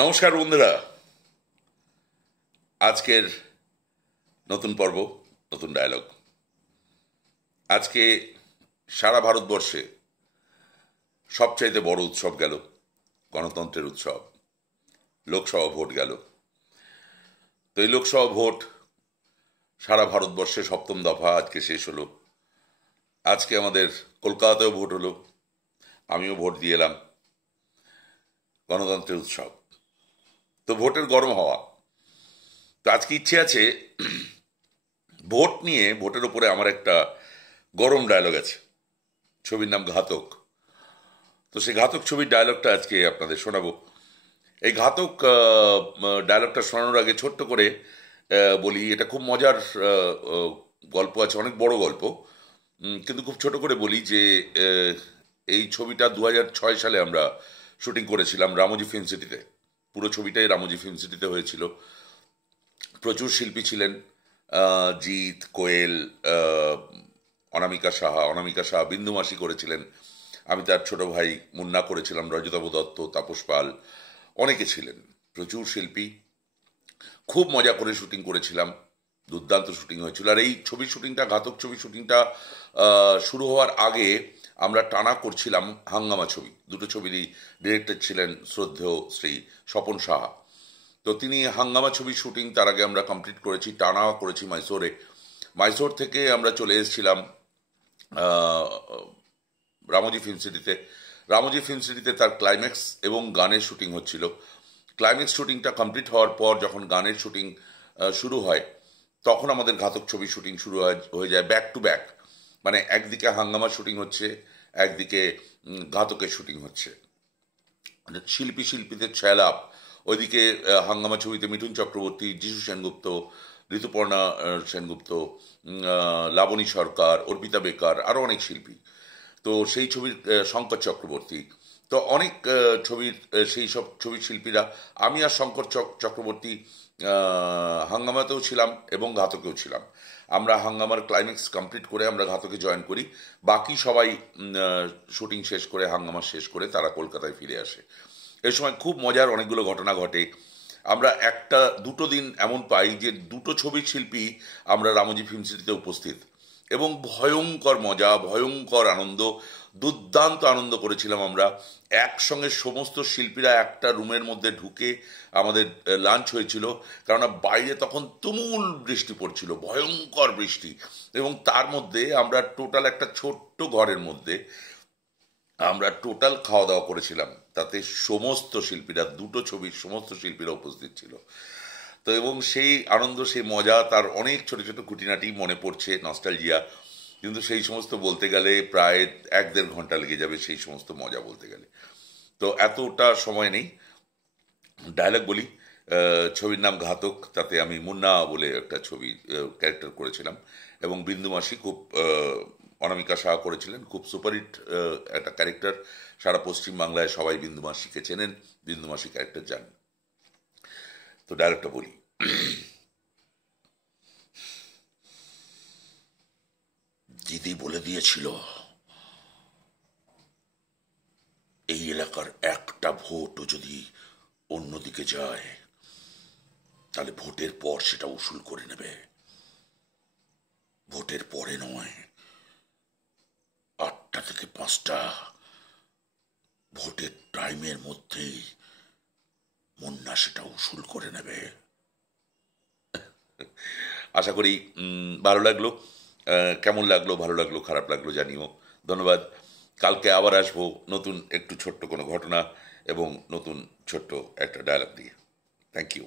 নমস্কার বন্ধুরা, আজকের নতুন পর্ব, নতুন ডায়লগ। আজকে সারা ভারতবর্ষে সবচাইতে বড় উৎসব গেল, গণতন্ত্রের উৎসব। লোকসভা ভোট গেল। তো এই লোকসভা ভোট সারা ভারতবর্ষে সপ্তম দফা আজকে শেষ হলো। আজকে আমাদের কলকাতাতেও ভোট হলো, আমিও ভোট দিয়ে এলাম। গণতন্ত্রের উৎসব, তো ভোটের গরম হওয়া। তো আজকে ইচ্ছে আছে ভোট নিয়ে, ভোটের উপরে আমার একটা গরম ডায়লগ আছে। ছবির নাম ঘাতক। তো সেই ঘাতক ছবির ডায়লগটা আজকে আপনাদের শোনাবো। এই ঘাতক ডায়লগটা শোনানোর আগে ছোট্ট করে বলি, এটা খুব মজার গল্প আছে, অনেক বড় গল্প, কিন্তু খুব ছোট করে বলি যে এই ছবিটা 2006 সালে আমরা শুটিং করেছিলাম রামোজি ফিল্ম সিটিতে। পুরো ছবিটাই রামোজি ফিল্ম সিটিতে হয়েছিল। প্রচুর শিল্পী ছিলেন, জিৎ, কোয়েল, অনামিকা সাহা বিন্দু মাসি করেছিলেন। আমি তার ছোট ভাই মুন্না করেছিলাম, রজতাভ দত্ত, তাপস পাল, অনেকে ছিলেন, প্রচুর শিল্পী। খুব মজা করে শুটিং করেছিলাম, দুর্দান্ত শুটিং হয়েছিল। আর এই ছবির শুটিংটা, ঘাতক ছবির শুটিংটা শুরু হওয়ার আগে আমরা টানা করছিলাম হাঙ্গামা ছবি। দুটো ছবিরই ডিরেক্টর ছিলেন শ্রদ্ধেয় শ্রী স্বপন সাহা। তো তিনি হাঙ্গামা ছবির শুটিং তার আগে আমরা কমপ্লিট করেছি, টানা করেছি মাইসোরে। মাইসোর থেকে আমরা চলে এসেছিলাম রামোজি ফিল্ম সিটিতে। রামোজি ফিল্ম সিটিতে তার ক্লাইম্যাক্স এবং গানের শুটিং হচ্ছিল। ক্লাইম্যাক্স শুটিংটা কমপ্লিট হওয়ার পর যখন গানের শুটিং শুরু হয়, তখন আমাদের ঘাতক ছবির শুটিং শুরু হয়ে যায় ব্যাক টু ব্যাক। মানে একদিকে হাঙ্গামার শুটিং হচ্ছে, একদিকে ঘাতকের শুটিং হচ্ছে। শিল্পীদের ছায়ালাপ। ওইদিকে হাঙ্গামা ছবিতে মিঠুন চক্রবর্তী, যিশু সেনগুপ্ত, ঋতুপর্ণা সেনগুপ্ত, লাবণী সরকার, অর্পিতা বেকার, আরও অনেক শিল্পী। তো সেই ছবির শঙ্কর চক্রবর্তী, তো অনেক ছবির সেই সব ছবির শিল্পীরা। আমি আর শঙ্কর চক্রবর্তী হাঙ্গামাতেও ছিলাম এবং ঘাতকেও ছিলাম। আমরা হাঙ্গামার ক্লাইম্যাক্স কমপ্লিট করে আমরা ঘাতকে জয়েন করি। বাকি সবাই শুটিং শেষ করে, হাঙ্গামা শেষ করে তারা কলকাতায় ফিরে আসে। এই সময় খুব মজার অনেকগুলো ঘটনা ঘটে। আমরা দুটো দিন এমন পাই যে দুটো ছবির শিল্পী আমরা রামোজি ফিল্ম সিটিতে উপস্থিত, এবং ভয়ঙ্কর মজা, ভয়ঙ্কর আনন্দ, দুর্দান্ত আনন্দ করেছিলাম আমরা। একসঙ্গে সমস্ত শিল্পীরা একটা রুমের মধ্যে ঢুকে আমাদের লাঞ্চ হয়েছিল, কেননা বাইরে তখন তুমুল বৃষ্টি পড়ছিল, ভয়ঙ্কর বৃষ্টি। এবং তার মধ্যে আমরা টোটাল একটা ছোট্ট ঘরের মধ্যে আমরা টোটাল খাওয়া দাওয়া করেছিলাম। তাতে সমস্ত শিল্পীরা, দুটো ছবির সমস্ত শিল্পীরা উপস্থিত ছিল। তো এবং সেই আনন্দ, সেই মজা, তার অনেক ছোট ছোট খুঁটিনাটি মনে পড়ছে, নস্টালজিয়া। কিন্তু সেই সমস্ত বলতে গেলে প্রায় 1-1.5 ঘন্টা লেগে যাবে, সেই সমস্ত মজা বলতে গেলে। তো এতটা সময় নেই, ডায়লগ বলি। ছবির নাম ঘাতক। তাতে আমি মুন্না বলে একটা ছবি ক্যারেক্টার করেছিলাম, এবং বিন্দু মাসি খুব, অনামিকা সাহা করেছিলেন, খুব সুপারহিট একটা ক্যারেক্টার। সারা পশ্চিমবাংলায় সবাই বিন্দু মাসিকে চেনেন, বিন্দু মাসি ক্যারেক্টার জানেন। তো ডায়লগটা বলি। দিদি বলে দিয়েছিল এই এলাকার একটা ভোটও যদি অন্যদিকে যায় তাহলে ভোটের পর সেটা উসুল করে নেবে। ভোটের পরে নয়, 8টা থেকে 5টা ভোটের টাইমের মধ্যেই মুন্না সেটা উসুল করে নেবে। আশা করি ভালো লাগলো। কেমন লাগলো, ভালো লাগলো, খারাপ লাগলো জানিও। ধন্যবাদ। কালকে আবার আসবো নতুন একটু ছোট্ট কোনো ঘটনা এবং নতুন ছোট্ট একটা ডায়লগ দিয়ে। Thank you.